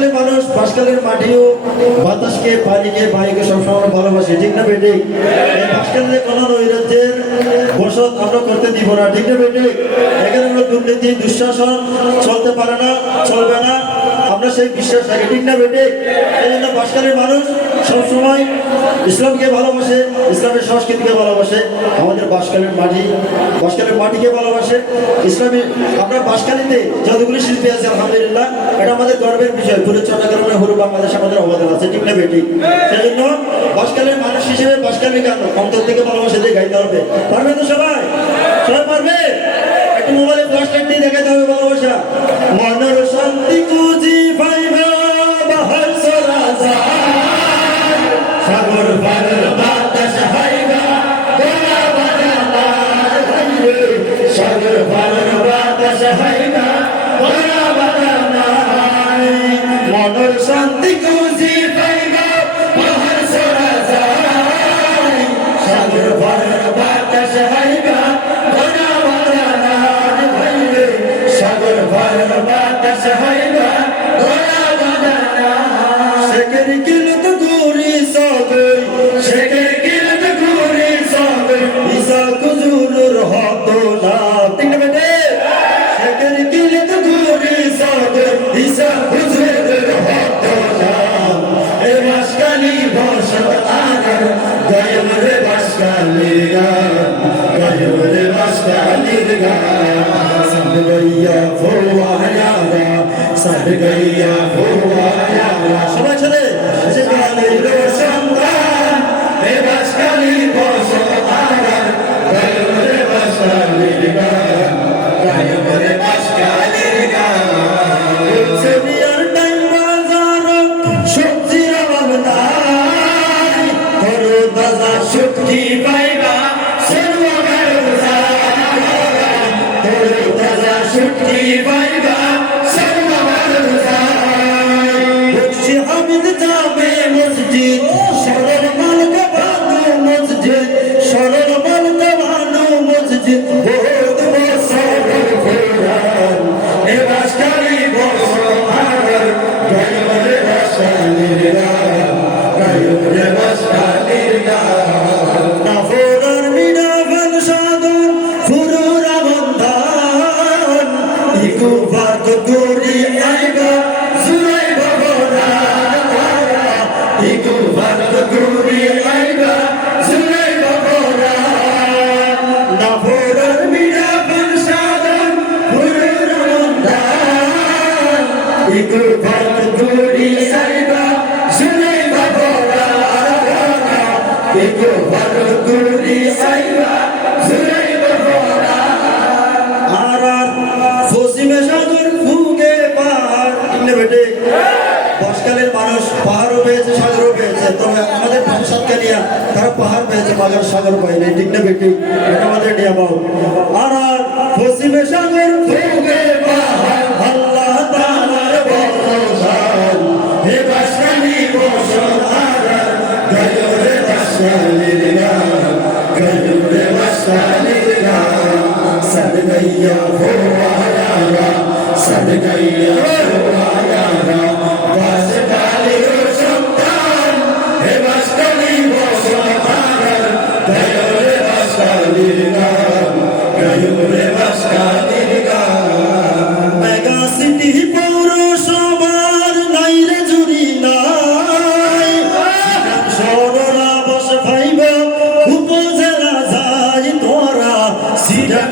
বাঁশখালীর মানুষ বাঁশখালীর মাটিও বাতাসকে পানিকে বায়ুকে সবসময় ভালোবাসে, ঠিক না বেটে? এই বাঁশখালীতে কোনো নৈরাজ্যের বসত আমরা করতে দিব না, ঠিক না বেটে? এখানে কোনো দুর্নীতি দুঃশাসন চলতে পারে না, চলবে না, আমরা সেই বিশ্বাস রাখি, ঠিক না বেটে? এই জন্য বাঁশখালীর মানুষ সবসময় ইসলামকে ভালোবাসে, ইসলামের সংস্কৃতিকে ভালোবাসে, আমাদের বাঁশখালীর মাটিকে ভালোবাসে। ইসলামী আমরা বাঁশখালীতে যতগুলি শিল্পী আছে আলহামদুলিল্লাহ, এটা আমাদের গর্বের বিষয়। পুরো চট্টগ্রামে পুরো বাংলাদেশে আমাদের অবদান আছে, ঠিক না বেটি? সেই জন্য বাঁশখালীর মানুষ হিসেবে বাঁশখালী গান অন্তর থেকে ভালোবাসে দিয়ে গাইতে হবে। পারবে তো সবাই? সবাই পারবে? একটু মোবাইলে ফ্ল্যাশ লাইট দিয়ে দেখাতে হবে ভালোবাসা। মনের শান্তি খুঁজি পাইবা বাহার সরা যায়, সাগর পারের বাতাস হাইবা গোলা বাজানা হাইবে, সাগর পারের বাতাস হাইবা গোলা বাজানা। মনের শান্তি খুঁজি পাইবা বাহার সরা যায়, সাগর পারের বাতাস হাইবা গোলা বাজানা হাইবে, সাগর পারের বাতাস হাইবা গোলা বাজানা। শেখের কিলত গুরি সবে, শেখের কিলত গুরি সবে, ইসা কুজুরুর হতো না, ঠিক না বেটে? শেখের কিলত গুরি সবে, ইসা কুজুরুর হতো না। এ বাঁশখালী বসত আগার গায়ব রে বাঁশখালীর গান, গায়ব রে বাঁশখালীর গান। সব গইয়া ফোয়ারা, সব গইয়া ফোয়ারা। সবাই চলে বাঁশখালীর সন্তান, এ বাঁশখালী বসত আগার গায়ব রে বাঁশখালীর গান, গায়ব রে বাঁশখালীর গান। সেদিয়ার টাইম বাজার সবজির অভাব নাই, করো দাদা শক্তি পাইবা সেরুয়া গারুজা, করো দাদা শক্তি পাইবা সেরুয়া গারুজা। বকশি হামিদ জামে মসজিদ, সরল মালকা বানু মসজিদ, সরল মালকা বানু মসজিদ, বহুত বছর পুরান। এ বাঁশখালী বসত আগার গায়ব রে বাঁশখালীর গান, গায়ব রে বাঁশখালীর গান। নাফরার মিনাফান সাধন ফুরুর বন্ধন, ইকু ফারক গুরি আইবা জুলাই ভবনা, ইকু ফারক গুরি আইবা জুলাই ভবনা। নাফরার মিনাফান সাধন ফুরুর বন্ধন, ইকু ফারক গুরি আইবা জুলাই ভবনা, ইকু ফারক গুরি আইবা জুলাই ভবনা। আর পশ্চিমে সাগর ফুগে পাহাড়, ঠিক না বেটে? বাঁশখালীর মানুষ পাহাড়ও পেয়েছে, সাগরও পেয়েছে, তবে আমাদের সাতকানিয়া তারা পাহাড় পেয়েছে, মাঝার সাগর পায়নি, ঠিক না বেটে? এটা আমাদের নিয়ামত। আর পশ্চিমে সাগর ফুগে পাহাড়, আল্লাহ তাআলার বরদান। হে বাঁশখালী বসত আগার গায়ব রে বাঁশখালীর গান, গায়ব রে বাঁশখালীর গান। সদ গইয়া ফোয়ারা, সদ গইয়া ফোয়ারা, বাঁশখালীর সন্তান, হে বাঁশখালী বসত আগার গায়ব রে বাঁশখালীর গান, গায়ব রে বাঁশখালীর গান। মেগা সিটি পৌরসভার নাই রে জুড়ি নাই, সরলা বস ভাইবা উপজেলা যাই তোরা সিরাং